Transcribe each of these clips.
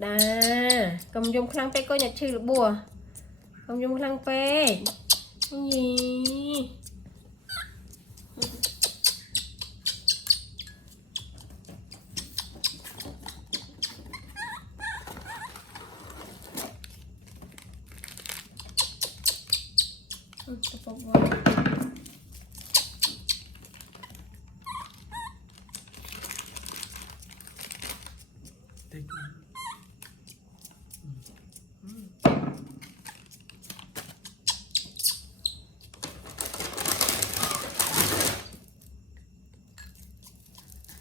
đà cầm dùng khăn pe coi nhặt chữ được bùa cầm dùng khăn pe cái gì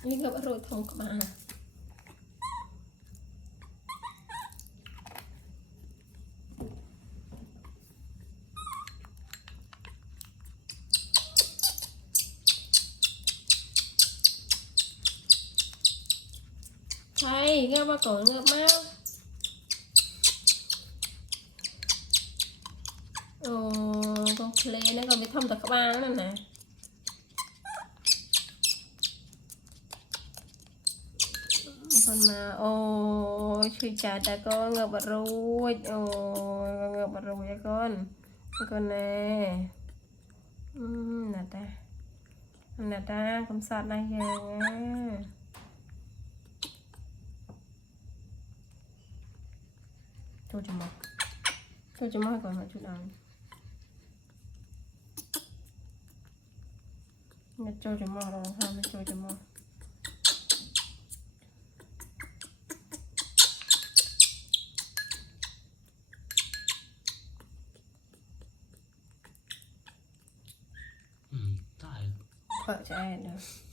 นี่ก็โรยทองกระบาใช่เงือบมาก่อนเงือบมากโอ้ตรงทะเลนั่นก็ไปทำตะกบ้างนั่นนะคนมาโอ้ช่วยจ่าแต่ก็เงือบบรูดโอ้เงือบบรูดก่อนแน่น่าตาคำสาดนายยังโจจะมาก่อนมาชุดอันไม่โจจะมาลองทำไม่โจจะมาได้เปิดใจเด้อ